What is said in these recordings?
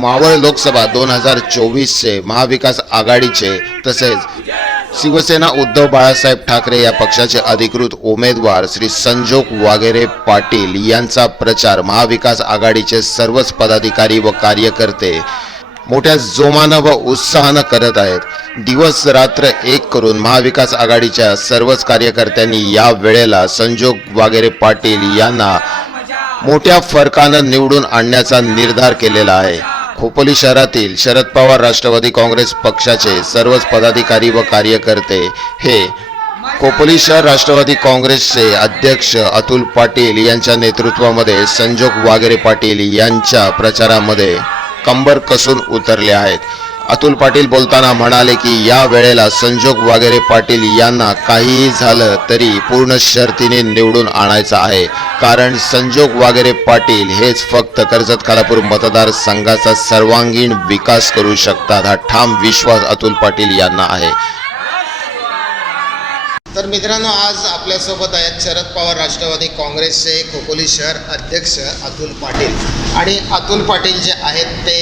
मावळ लोकसभा दोन हजार चोवीसचे महाविकास आघाडीचे तसेच शिवसेना उद्धव बाळासाहेब ठाकरे या पक्षाचे अधिकृत उमेदवार श्री संजोग वागेरे पाटील यांचा प्रचार महाविकास आघाडीचे सर्वच पदाधिकारी व कार्यकर्ते मोठ्या जोमानं व उत्साहानं करत आहेत. दिवस रात्र एक करून महाविकास आघाडीच्या सर्वच कार्यकर्त्यांनी या वेळेला संजोग वागेरे पाटील यांना मोठ्या फरकानं निवडून आणण्याचा निर्धार केलेला आहे. खोपोली शहरातील शरद पवार राष्ट्रवादी काँग्रेस पक्षाचे सर्वच पदाधिकारी व कार्यकर्ते हे खोपोली शहर राष्ट्रवादी काँग्रेसचे अध्यक्ष अतुल पाटील यांच्या नेतृत्वामध्ये संजोग वागरे पाटील यांच्या प्रचारामध्ये कंबर कसून उतरले आहेत. अतुल पाटील बोलताना म्हणाले की या वेळेला संजोग वागेरे पाटील यांना काहीही झालं तरी पूर्ण शर्तीने निवडून आणायचं आहे. कारण संजोग वागेरे पाटील हेच फक्त कर्जत खालापूर मतदारसंघाचा सर्वांगीण विकास करू शकतात हा ठाम विश्वास अतुल पाटील यांना आहे. तर मित्रांनो आज आपल्यासोबत आहेत शरद पवार राष्ट्रवादी काँग्रेसचे खोपोली शहर अध्यक्ष अतुल पाटील. आणि अतुल पाटील जे आहेत ते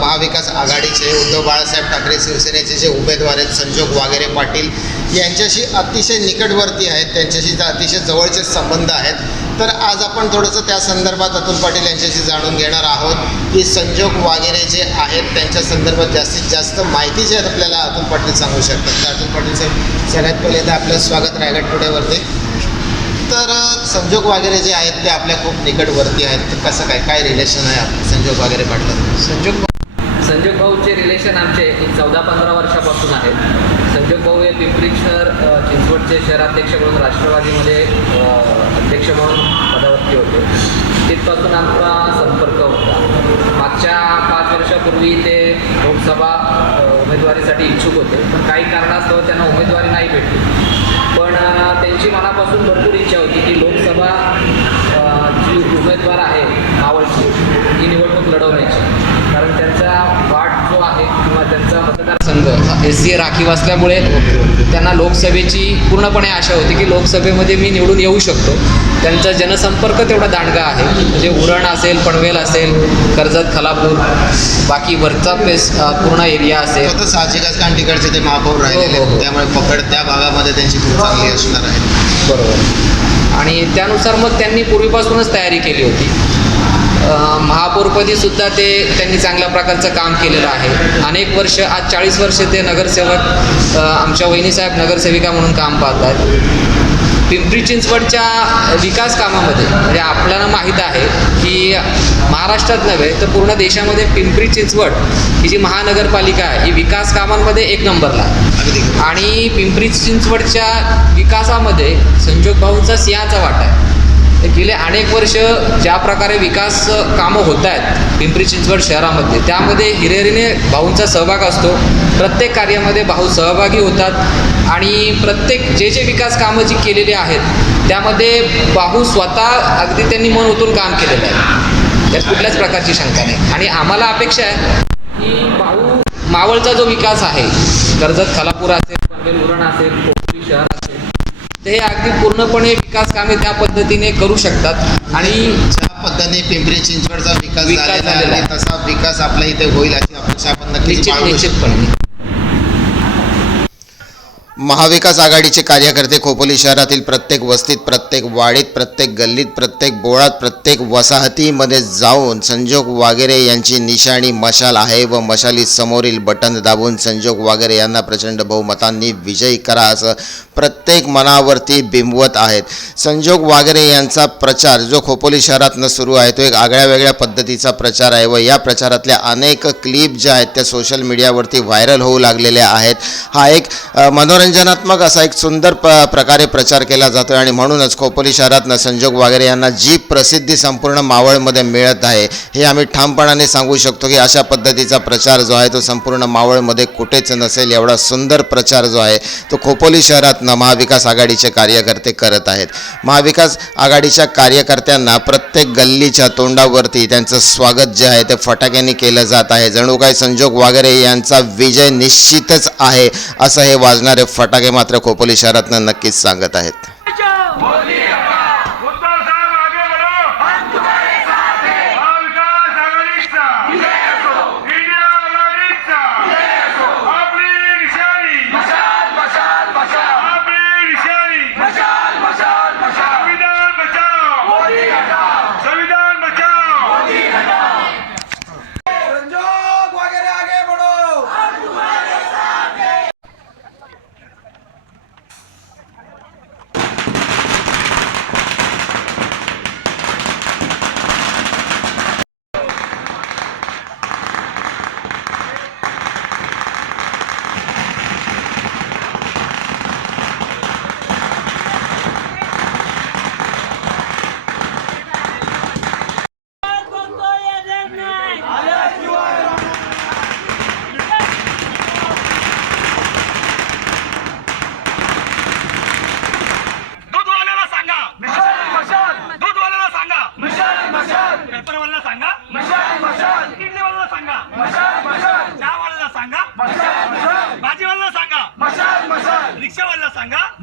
महाविकास आघाडीचे उद्धव बाळासाहेब ठाकरे शिवसेनेचे जे उमेदवार आहेत संजोग वागेरे पाटील यांच्याशी अतिशय निकटवर्ती आहेत त्यांच्याशी तर अतिशय जवळचे संबंध आहेत. तर आज आपण थोडंसं त्या संदर्भात अतुल पाटील यांच्याशी जाणून घेणार आहोत. की संजोग वागेरे जे आहेत त्यांच्या संदर्भात जास्तीत जास्त माहिती जे आहेत आपल्याला अतुल पाटील सांगू शकतात. तर अतुल पाटील साहेब सगळ्यात पहिले आपलं स्वागत रायगड टुडेवरती तर संजोग वगैरे जे आहेत ते आपल्या खूप निकटवरती आहेत. तर कसं काय काय रिलेशन आहे आपलं? संजोग वगैरे पाटलं संजोग संजोग भाऊचे रिलेशन आमचे एक चौदा पंधरा वर्षापासून आहेत. संजोग भाऊ हे पिंपरी शहर चिंचवडचे शहराध्यक्ष म्हणून राष्ट्रवादीमध्ये अध्यक्ष म्हणून पदावरती होते तिथपासून आमचा संपर्क होता मागच्या पाच वर्षापूर्वी ते लोकसभा अ, उमेदवारीसाठी इच्छुक होते. पण काही कारणास्तव त्यांना उमेदवारी नाही भेटली. पण त्यांची मनापासून भरपूर इच्छा होती की लोकसभा जी उमेदवार आहे मावळची ही निवडणूक लढवण्याची. कारण त्यांचा वाट जो आहे किंवा त्यांचा मतदारसंघ एस सी राखीव असल्यामुळे त्यांना लोकसभेची पूर्णपणे आशा होती की लोकसभेमध्ये मी निवडून येऊ शकतो. त्यांचा जनसंपर्क तेवढा दांडगा आहे. म्हणजे उरण असेल पनवेल असेल कर्जत खलापूर बाकी वरचा पेस पूर्ण एरिया असेल. तर साहजिकच कारण तिकडचे ते महापौर राहिलेले हो, हो, आहेत. हो. त्यामुळे पकड त्या भागामध्ये त्यांची खूप चांगली असणार आहे. बरोबर. आणि त्यानुसार मग त्यांनी पूर्वीपासूनच तयारी केली होती. महापौरपदी सुद्धा ते त्यांनी चांगल्या प्रकारचं काम केलेलं आहे. अनेक वर्ष आज चाळीस वर्ष ते नगरसेवक आमच्या वहिनीसाहेब नगरसेविका म्हणून काम पाहतात पिंपरी चिंचवडच्या विकास कामामध्ये म्हणजे आपल्याला माहीत आहे की महाराष्ट्रात नव्हे तर पूर्ण देशामध्ये पिंपरी चिंचवड ही जी महानगरपालिका आहे ही विकास कामांमध्ये एक नंबरला आणि पिंपरी चिंचवडच्या विकासामध्ये संजोग भाऊंचा सिंहाचा वाटा आहे. गेले अनेक वर्ष ज्या प्रकारे विकास कामं होत आहेत पिंपरी चिंचवड शहरामध्ये त्यामध्ये हिरेरीने भाऊंचा सहभाग असतो. प्रत्येक कार्यामध्ये भाऊ सहभागी होतात आणि प्रत्येक जे जे विकास कामं जी केलेली आहेत त्यामध्ये भाऊ स्वतः अगदी त्यांनी मन ओतून काम केलेलं आहे. त्यात कुठल्याच प्रकारची शंका नाही. आणि आम्हाला अपेक्षा आहे की भाऊ मावळचा जो विकास आहे कर्जत खालापूर असेल पनवेल उरण असेल ते हे अगदी पूर्णपणे विकास कामे त्या पद्धतीने करू शकतात आणि ज्या पद्धतीने पिंपरी चिंचवडचा विकास विकास झालेला झालेला आहे. तसा विकास आपल्या इथे होईल अशी अपेक्षा आपण नक्कीच निश्चित बाळगू शकतो. निश्चितपणे महाविकास आघाडीचे कार्यकर्ते खोपोली शहरातील प्रत्येक वस्तीत प्रत्येक वाडीत प्रत्येक गल्लीत प्रत्येक बोळात प्रत्येक वसाहतीमध्ये जाऊन संजोग वागेरे यांची निशाणी मशाल आहे व मशाली समोरील बटन दाबून संजोग वागेरे यांना प्रचंड बहुमतांनी विजयी करा असं प्रत्येक मनावरती बिंबवत आहेत. संजोग वागेरे यांचा प्रचार जो खोपोली शहरातनं सुरू आहे तो एक आगळ्या वेगळ्या पद्धतीचा प्रचार आहे व या प्रचारातल्या अनेक क्लिप ज्या आहेत त्या सोशल मीडियावरती व्हायरल होऊ लागलेल्या आहेत. हा एक मनोरंजन मनोरंजनात्मक असा एक सुंदर प प्रकारे प्रचार केला जातो आणि म्हणूनच खोपोली शहरातनं संजोग वागेरे यांना जी प्रसिद्धी संपूर्ण मावळमध्ये मिळत आहे हे आम्ही ठामपणाने सांगू शकतो की अशा पद्धतीचा प्रचार जो आहे तो संपूर्ण मावळमध्ये कुठेच नसेल एवढा सुंदर प्रचार जो आहे तो खोपोली शहरातनं महाविकास आघाडीचे कार्यकर्ते करत आहेत. महाविकास आघाडीच्या कार्यकर्त्यांना प्रत्येक गल्लीच्या तोंडावरती त्यांचं स्वागत जे आहे ते फटाक्यांनी केलं जात आहे. जणू काय संजोग वागेरे यांचा विजय निश्चितच आहे असं हे वाजणारे फटाके मात्र खोपोली शहरातनं नक्कीच सांगत आहेत.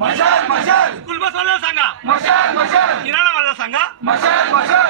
मशाल मशाल. कुलबसवाल्याला सांगा. मशाल मशाल. किराणावाल्याला सांगा. मशाल मशाल.